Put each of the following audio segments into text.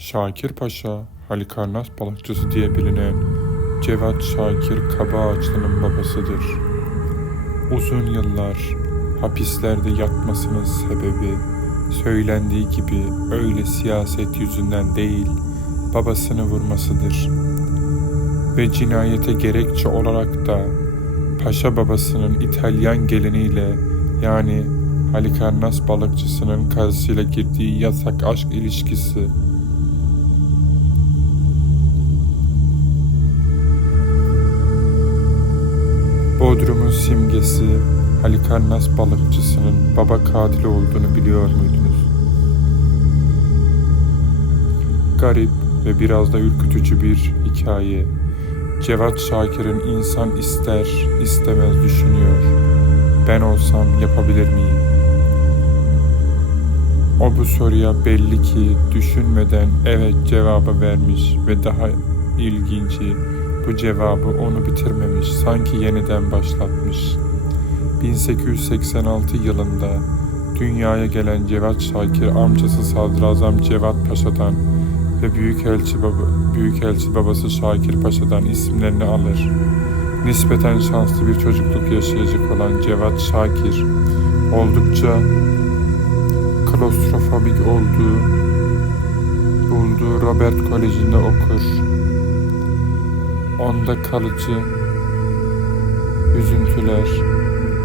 Şakir Paşa, Halikarnas balıkçısı diye bilinen Cevat Şakir Kabaağaçlı'nın babasıdır. Uzun yıllar hapislerde yatmasının sebebi söylendiği gibi öyle siyaset yüzünden değil, babasını vurmasıdır. Ve cinayete gerekçe olarak da paşa babasının İtalyan geliniyle yani Halikarnas balıkçısının karısıyla girdiği yasak aşk ilişkisi Simgesi Halikarnas balıkçısının baba katili olduğunu biliyor muydunuz? Garip ve biraz da ürkütücü bir hikaye. Cevat Şakir'in insan ister istemez düşünüyor. Ben olsam yapabilir miyim? O bu soruya belli ki düşünmeden evet cevabı vermiş ve daha ilginci bu cevabı onu bitirmemiş, sanki yeniden başlatmış. 1886 yılında dünyaya gelen Cevat Şakir amcası Sadrazam Cevat Paşa'dan ve Büyükelçi, baba, Büyükelçi babası Şakir Paşa'dan isimlerini alır. Nispeten şanslı bir çocukluk yaşayacak olan Cevat Şakir oldukça klostrofobik olduğu bulduğu Robert Koleji'nde okur. Onda kalıcı üzüntüler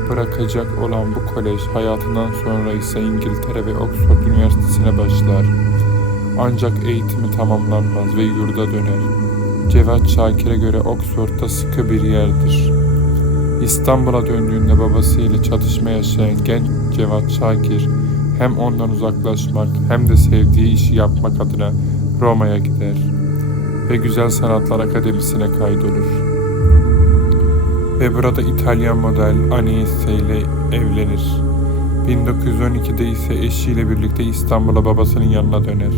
bırakacak olan bu kolej hayatından sonra ise İngiltere ve Oxford Üniversitesi'ne başlar. Ancak eğitimi tamamlanmaz ve yurda döner. Cevat Şakir'e göre Oxford'da sıkı bir yerdir. İstanbul'a döndüğünde babasıyla çatışma yaşayan genç Cevat Şakir hem ondan uzaklaşmak hem de sevdiği işi yapmak adına Roma'ya gider ve Güzel Sanatlar Akademisi'ne kaydolur. Ve burada İtalyan model Agnese ile evlenir. 1912'de ise eşiyle birlikte İstanbul'a babasının yanına döner.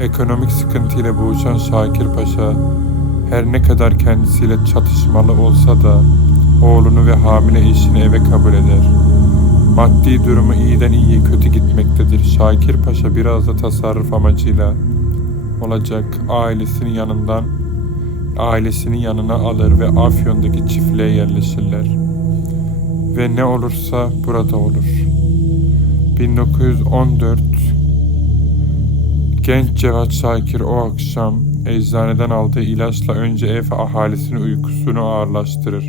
Ekonomik sıkıntıyla boğuşan Şakir Paşa her ne kadar kendisiyle çatışmalı olsa da oğlunu ve hamile eşini eve kabul eder. Maddi durumu iyiden iyiye kötü gitmektedir. Şakir Paşa biraz da tasarruf amacıyla olacak ailesinin yanından ailesinin yanına alır ve Afyon'daki çiftliğe yerleşirler. Ve ne olursa burada olur. 1914 Genç Cevat Şakir o akşam eczaneden aldığı ilaçla önce ev ahalisinin uykusunu ağırlaştırır.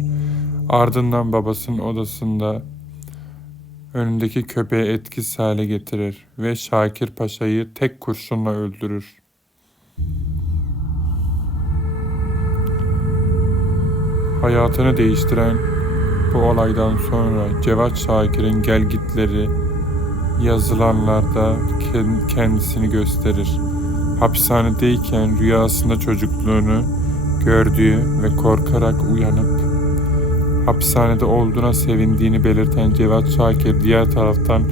Ardından babasının odasında önündeki köpeği etkisiz hale getirir ve Şakir Paşa'yı tek kurşunla öldürür. Hayatını değiştiren bu olaydan sonra Cevat Şakir'in gelgitleri yazılanlarda kendisini gösterir. Hapishanedeyken rüyasında çocukluğunu gördüğü ve korkarak uyanıp hapishanede olduğuna sevindiğini belirten Cevat Şakir diğer taraftan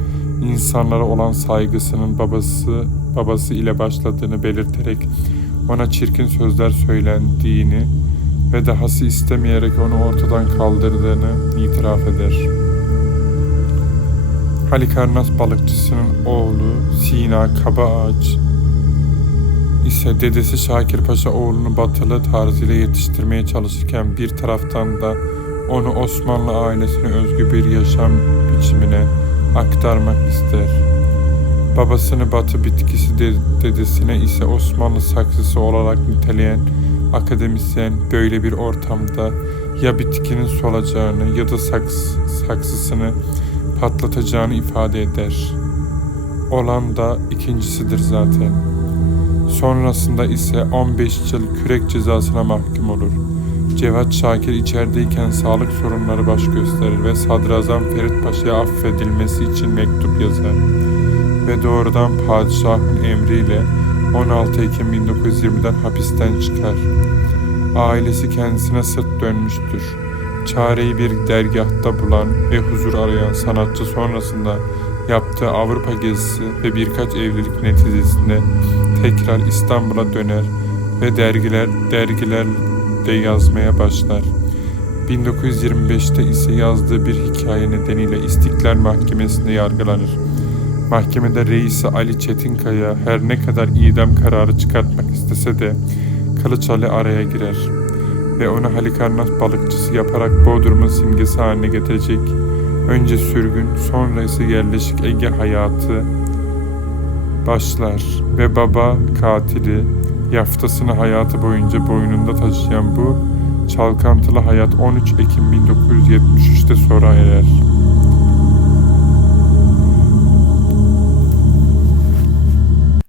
insanlara olan saygısının babası babası ile başladığını belirterek ona çirkin sözler söylendiğini ve dahası istemeyerek onu ortadan kaldırdığını itiraf eder. Halikarnas balıkçısının oğlu Sina Kabaağaç ise dedesi Şakir Paşa oğlunu batılı tarzıyla yetiştirmeye çalışırken bir taraftan da onu Osmanlı ailesine özgü bir yaşam biçimine aktarmak ister. Babasını batı bitkisi dedesine ise Osmanlı saksısı olarak niteleyen akademisyen böyle bir ortamda ya bitkinin solacağını ya da saks, saksısını patlatacağını ifade eder. Olan da ikincisidir zaten. Sonrasında ise 15 yıl kürek cezasına mahkum olur. Cevat Şakir içerideyken sağlık sorunları baş gösterir ve Sadrazam Ferit Paşa'ya affedilmesi için mektup yazar ve doğrudan padişahın emriyle 16 Ekim 1920'den hapisten çıkar. Ailesi kendisine sırt dönmüştür. Çareyi bir dergahta bulan ve huzur arayan sanatçı sonrasında yaptığı Avrupa gezisi ve birkaç evlilik neticesinde tekrar İstanbul'a döner ve dergiler dergiler de yazmaya başlar. 1925'te ise yazdığı bir hikaye nedeniyle İstiklal Mahkemesi'nde yargılanır Mahkemede reisi Ali Çetinkaya her ne kadar idam kararı çıkartmak istese de Kılıç Ali araya girer ve onu Halikarnas balıkçısı yaparak Bodrum'un simgesi haline getirecek. Önce sürgün, sonra ise yerleşik Ege hayatı başlar ve baba katili yaftasını hayatı boyunca boynunda taşıyan bu çalkantılı hayat 13 Ekim 1973'te sona erer.